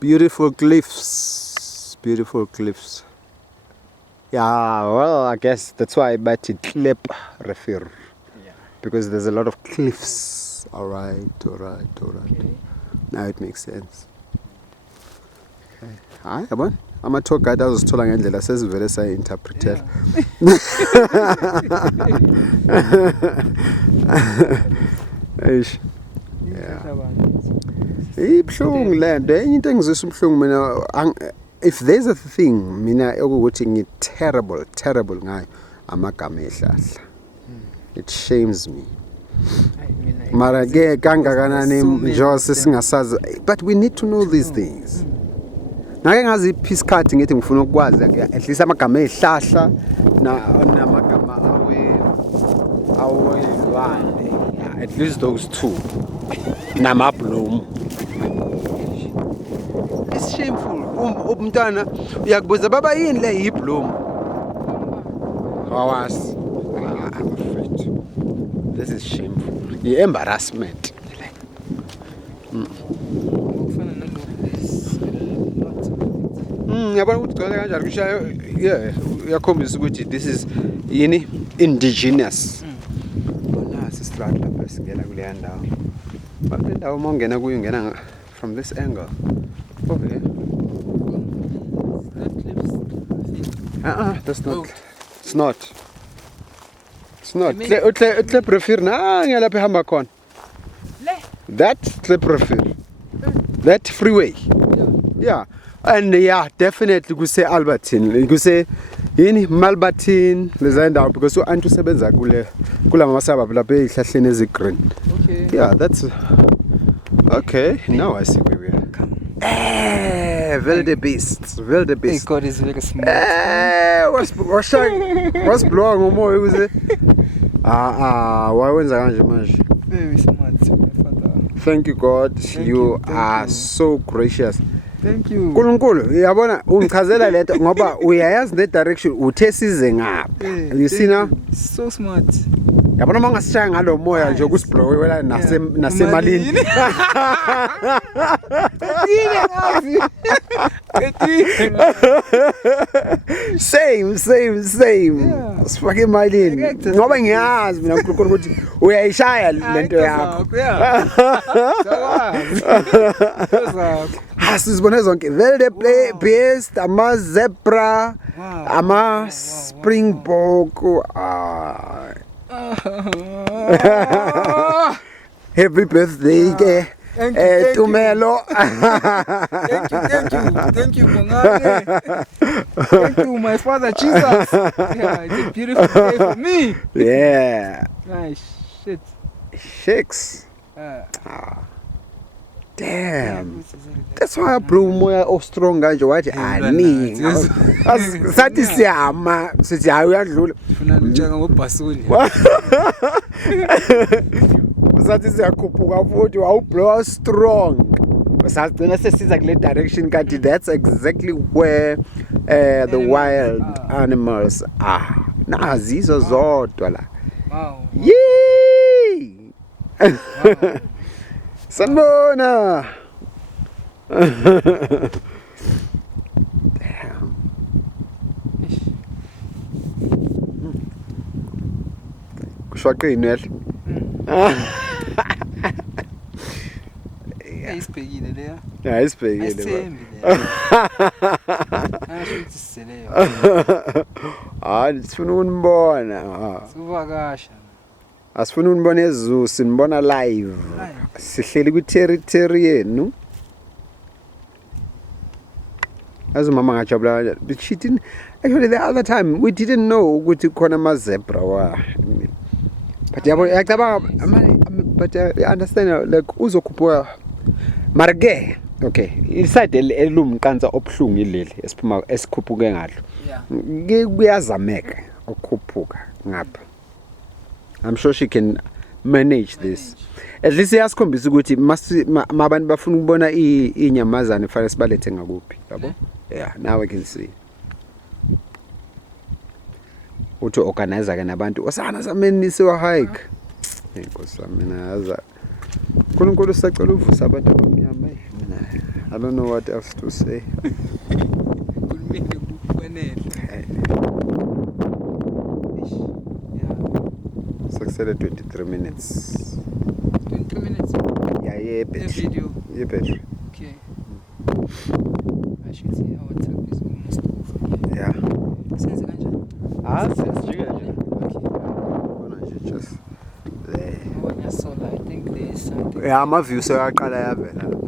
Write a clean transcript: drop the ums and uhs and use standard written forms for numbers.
Beautiful cliffs. Beautiful cliffs. Yeah, well, I guess that's why I bet it Klip Rivier. Yeah. Because there's a lot of cliffs. Alright. Okay. Now it makes sense. Okay. Hayi yabona ama-tour guide azosithola ngendlela sesivele sayi-interpretela. Eish. Yeah. Ibuhlungu lento enye into engizwisa ubuhlungu mina if there's a thing mina okuthi ngi-terrible ngayo amagama ehlahla. It shames me. Mara ke kangakanani njengoba sesingasazi, but we need to know these things. Ngake ngazi isikhathi ngithi ngifuna ukwazi at least amagama ehlahla namagama awezilwane, at least those two. Namabloom. It's shameful. Umntwana uyakubuza baba yini le yibloom? Hawas. I'm afraid. This is shameful. Embarrassment. Yabona ukuthi gcwele kanjani kushayo yakhombisa ukuthi this is yini indigenous. Bona sistrata lapha singena kule ndawo. But le ndawo mongena kuyo ungena from this angle. Okay. That's not. It's not. It's not. Utle prefer na ngelapha ehamba khona. That Kleprofil. That freeway. Yeah. And yeah, definitely kuse Albertine. Kuse yini Malbertine lezendawo because uantu sebenza kula masaba lapha ezihlahleni ezigreen. Okay. Yeah, that's okay. Now I see where we are. Wildebeest. Hey, God is very smart. What's blowing umoya ukuze wayenza kanje manje. Very smart, my father. Thank you, God. Thank you you. are so gracious. Thank you. Nkulunkulu yabona ungichazela lento ngoba uyayazi ne direction uthe size ngapha. You see now? So smart. Yabona mangasishaya ngalo moya nje ukusblowela nasemalini. Same. Sifake emalini. Ngoba ngiyazi mina uNkulunkulu ukuthi uyayishaya lento yakho. Sizibone zonke wildebeest, ama-zebra, ama-springbok. Happy birthday ke Tumelo. Thank you, Mongane. Thank you, my father Jesus. Yeah, it's a beautiful day for me. Yeah. Nice shit. Shakes. Damn. That's why I blew more strong kanje wathi ani. Sathi siyama, sithi hayi uyadlula. Ufuna njanga ngobhasuni. Sathi siyakhuphuka futhi wawublow strong. Sagcina sesiza kule direction kanti that's exactly where the wild animals are. Nazizo zodwa la. Wow. Yee! Sanbona. Damn. Kushwaqinwe. Isibhekile leya. Yeah, isibhekile. Ayisembi leya. Asho ukuthi siseleyo. Sifuna ukunibona. Sivakasha. Asifuna unibona eZoo, sinibona live. Sihleli ku territory yenu. As mama ngajabula, but she didn't actually the other time we didn't know ukuthi khona ama zebra wa. But yabo yacabanga but I understand like uzokhuphuka marke. Okay, iside elumqansa obuhlungu ileli esiphuma esikhuphuke ngalo. Yeah. Kuyazameka ukukhuphuka ngapha. I'm sure she can manage this. At least yasikhombisa ukuthi mabantu bafuna ukubona inyamazana kufanele sibalethe ngakuphi, yabo? Yeah, now I can see. Uthi organizer ke nabantu osana samenise wa hike. Inkosi mina yaza. Nkulunkulu sicela uvusa abantu abamnyama mina. I don't know what else to say. Kulumile kufanele. Succeeded 23 minutes. 23 minutes. Yeah, battery. Video. Yeah, battery. Okay. I should say our trip is almost over. Yeah. Senze kanjani? Sesijike Okay. nje just there. Ngoba ngiyasola, I think there is something. Yeah, amaview seyaqala yavela.